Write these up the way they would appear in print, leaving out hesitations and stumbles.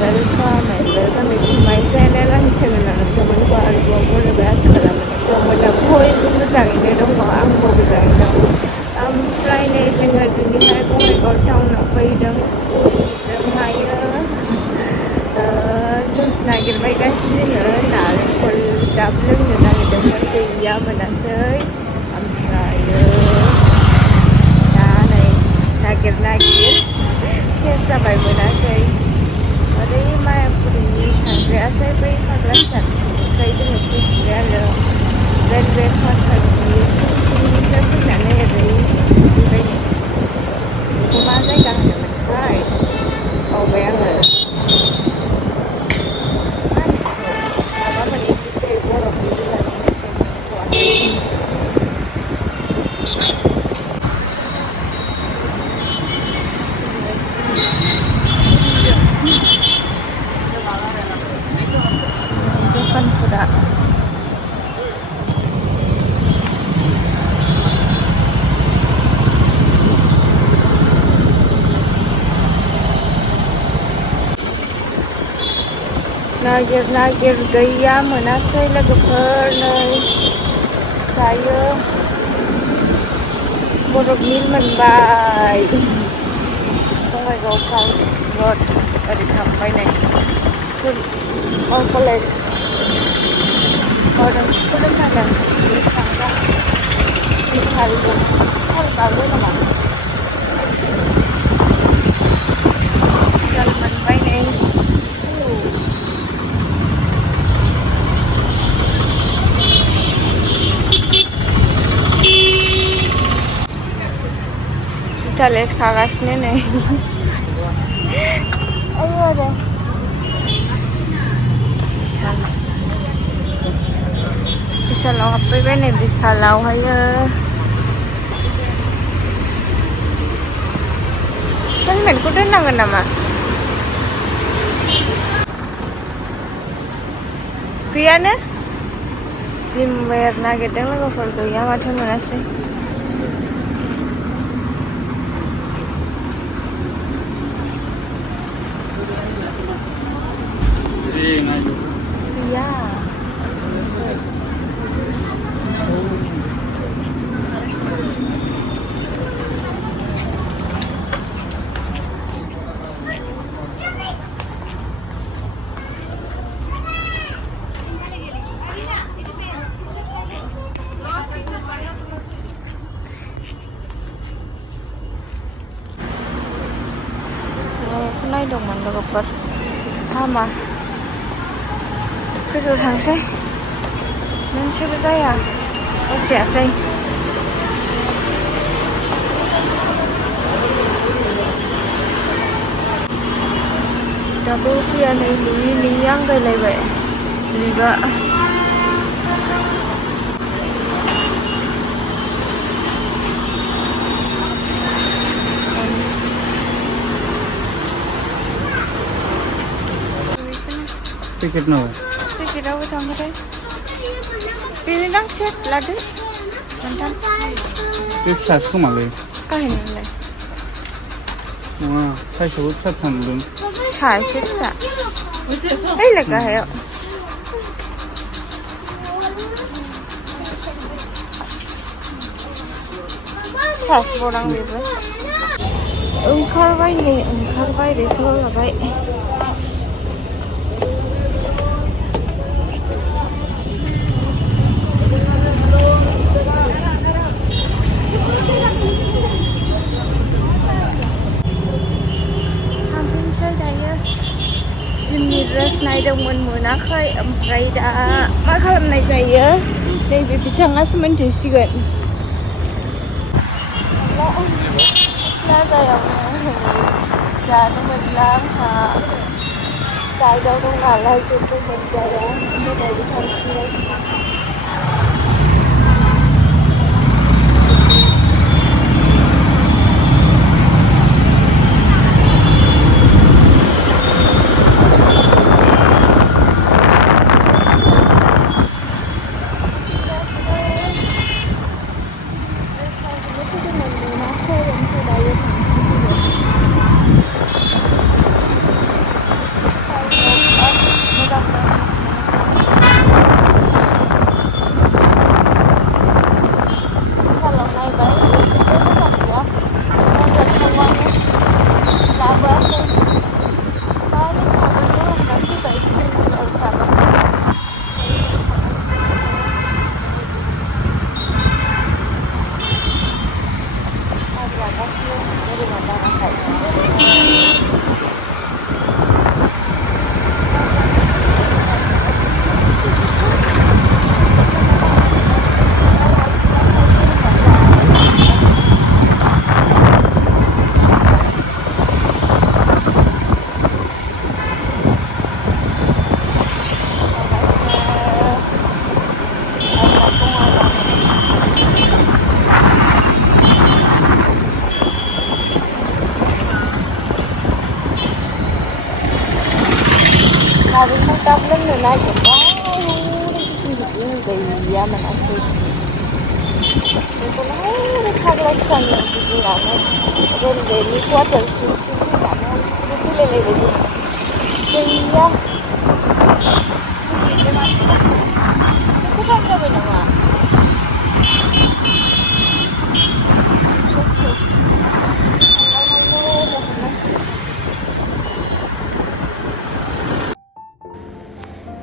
welcome and welcome back to my channel. Ang channel teman ko album ko na ba sa kalaman ko madapoy kung moजाङैनो dङ आंबो मोजाङै दं ओमफ्राय नै जोङो दिनैहाय बङाइगाव टाउनाव फैदों जोंहायो जुस नागिरबायगासिनो नारेंखल दाब लोंनो नागिरदोंमोन गैया मोनासै ओमफ्रायो दा नै नागिर सेस जाबाय मोनासै ओरै मायापुरिनि थांग्रायासै बै फाग्लासारनिफ्राय जोङो फैफिनबाय आरो रेलवे क्वार्टारनि सिंनिफ्राय फैनानै ओरै बेबायदि बेखौ मा जायगा होनोमोनथाय बावबाय आङो माबा मोनसे बरफनि बिलानि दखानफोरा नागिर गैया मोनासै लोगोफोर नै दायो बरफ मिल मोनबाय बङाइगाव पार्क रड ओरै थांबाय नै स्कुल कलेज स्कुलजों थांदों थांग्रा बिसालजों थाल बारबाय नामा बिसाल मोनबाय नै जुथा खागासिनो नै आरो बिसालाव हाबफैबाय नै बिसालावहायो हेलमेटखौ दोननांगोन नामा गैयानो जिमवेर नागिरदों लोगोफोर गैया माथो मोनासै गैया नायदोंमोन लोगोफोर हामा गोजौ थांसै मोनसेबो जाया दसेयासै दाबो फैया नै नेयि आंगायलायबाय लिबा Tiket no. Tiket apa tangkai? Pilih dong chat ladu. Mantan. Website ko malay. Kahin nila. Saya sebut website handun. Sai sisa. Ay laga hayo. Sas borang biba. Ungkarbay dito labay. जोंनि ड्रेस नायदोंमोन मोनाखै ओमफ्राय दा मा खालामनाय जायो नैबे बिथाङासो मोनथिसिगोन प्लाजायावनो जानो मोनला आंहा साइडआव दं नालाय जेबो मोनजाया बेबायदि थांसिगोन Tablet na nagerbaibai gaya mwnaswi. Beखौनो थाग्रासिनो गिदिंनानै रेलवेनि क्वार्टारसिम फैनानै फैलायलायबाय जों गैया गोदान जाबाय नामा?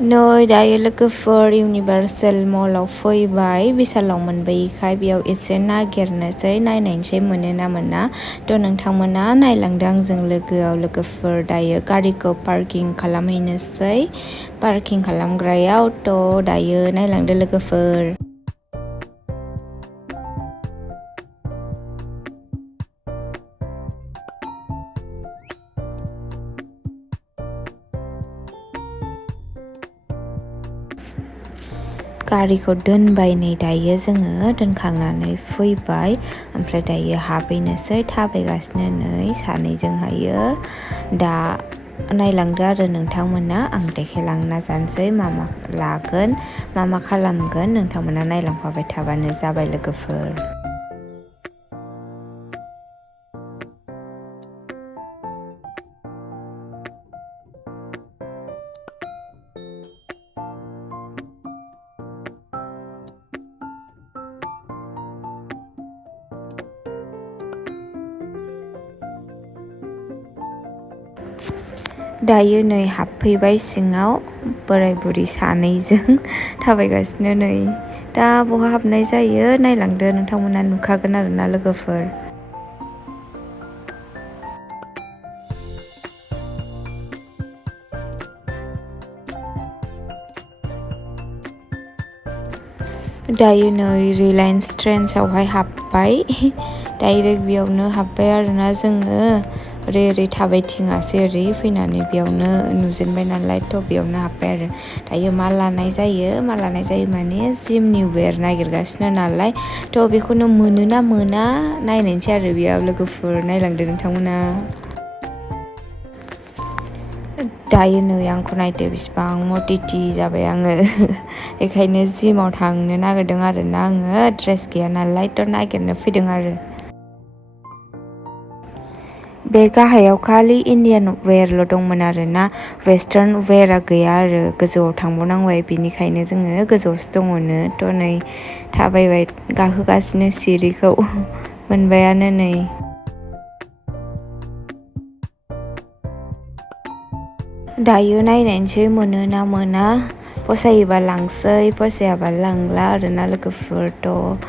नै दायो लोगोफोर इउनिभार्सेल मलाव फैबाय बिशालाव मोनबोयैखाय बेयाव एसे नागिरनोसै नायनायनोसै मोनो ना मोना थ' नोंथांमोना नायलांदो आंजों लोगोआव लोगोफोर दायो गारिखौ पार्किं खालामहैनोसै पार्किं खालामग्रायाव थ' दायो नायलांदो लोगोफोर गारिखौ दोनबाय नै दायो जोङो दोनखांनानै फैबाय ओमफ्राय दायो हाबहैनोसै थाबायगासिनो नै सानैजोंहायो दा नायलांदो आरो नोंथांमोना आं देखायलांनो नाजानोसै मा लागोन मा खालामगोन नोंथांमोना नायलांफाबाय थाबानो जाबाय लोगोफोर दायो नै हाबफैबाय सिङाव बोराय बुरि सानैजों थाबायगासिनो नै दा बहा हाबनाय जायो नायलांदो नोंथांमोना नुखागोन आरोना लोगोफोर दायो नै रिलायन्स ट्रेन्ड्सआवहाय हाबबाय डाइरेक्ट बेयावनो हाबबाय आरोना जोङो ओरै थाबायथिङासै ओरै फैनानै बेयावनो नुजेनबाय नालाय थ' बेयावनो हाबबाय आरो दायो मा लानाय जायो माने जिमनि वेर नागिरगासिनो नालाय थ' बेखौनो मोनो ना मोना नायनायनोसै आरो बेयाव लोगोफोर नायलांदो नोंथांमोना दायो नै आंखौ नायदो बिसिबां मटिटि जाबाय आङो बेखायनो जिमाव थांनो नागिरदों आरोना आङो ड्रेस गैया नालाय थ' नागिरनो फैदों आरो बे गाहायाव खालि इण्डियान वेरल' दंमोन आरोना वेस्टार्न वेरा गैया आरो गोजौआव थांबावनांबाय बिनिखायनो जोङो गोजौआवसो दङनो थ' नै थाबायबाय गाखोगासिनो सिरिखौ मोनबायानो नै दायो नायनायनोसै मोनो ना मोना फसायोबा लांसै फसायाबा लांला आरोना लोगोफोर थ'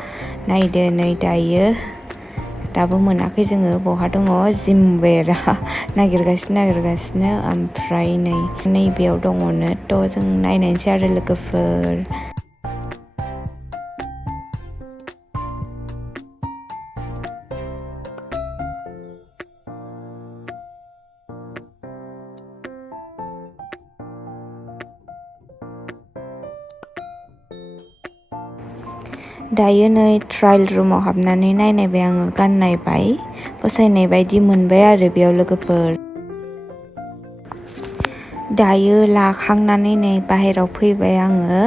नायदो नै दायो दाबो मोनाखै जोङो बहा दङ जिम वेरा नागिरगासिनो ओमफ्राय नैबेयाव दङनो थ' जों नायनायनोसै आरो लोगोफोर दायो नै ट्रायल रुमाव हाबनानै नायनायबाय आङो गाननायबाय फसायनाय बायदि मोनबाय आरो बेयाव लोगोफोर दायो लाखांनानै नै बाहेराव फैबाय आङो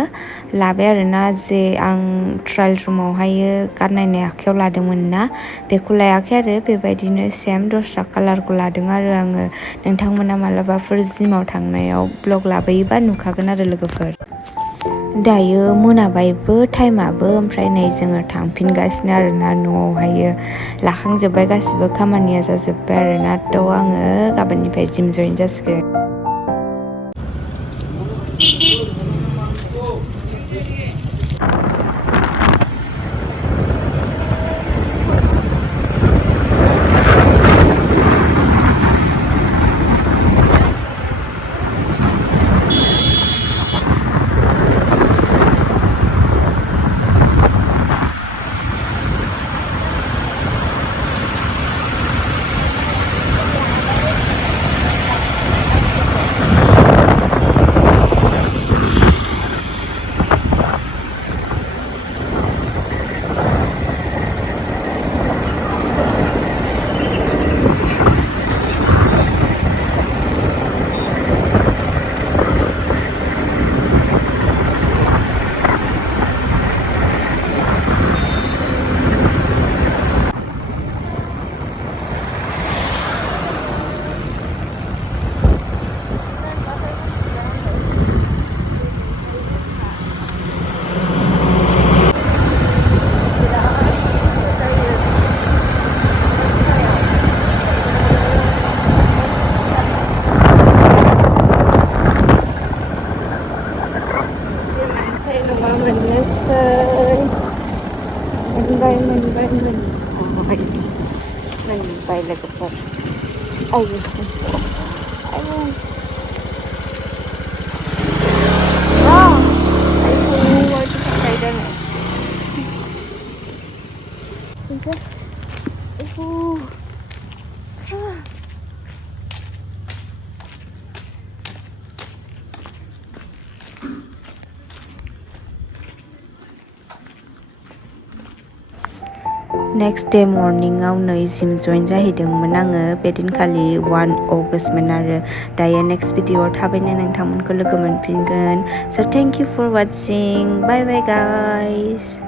लाबाय आरोना जे आं ट्रायल रुमावहायो गाननायनाय आखायाव लादोंमोन ना बेखौ लायाखै आरो बेबायदिनो सेम दस्रा कालारखौ लादों आरो आङो नोंथांमोना मालाबाफोर जिमाव थांनायाव ब्लग लाबोयोबा नुखागोन आरो लोगोफोर दायो मोनाबायबो टाइमाबो ओमफ्राय नै जोङो थांफिनगासिनो आरोना न'आवहायो लाखांजोब्बाय गासिबो खामानिया जाजोब्बाय आरोना थ' आङो गाबोननिफ्राय जिम जइन जासिगोन Ayo. Ayo. Wah. Ayo, itu sampai dan. Bisa. Ah. Next day morning आव नै जिम जइन जाहैदोंमोन आङो बेदिनखालि 1 Augustमोन आरो दायो next भिडिअ'आव थाबैनो नोंथांमोनखौ लोगो मोनफिनगोन so thank you for watching bye bye guys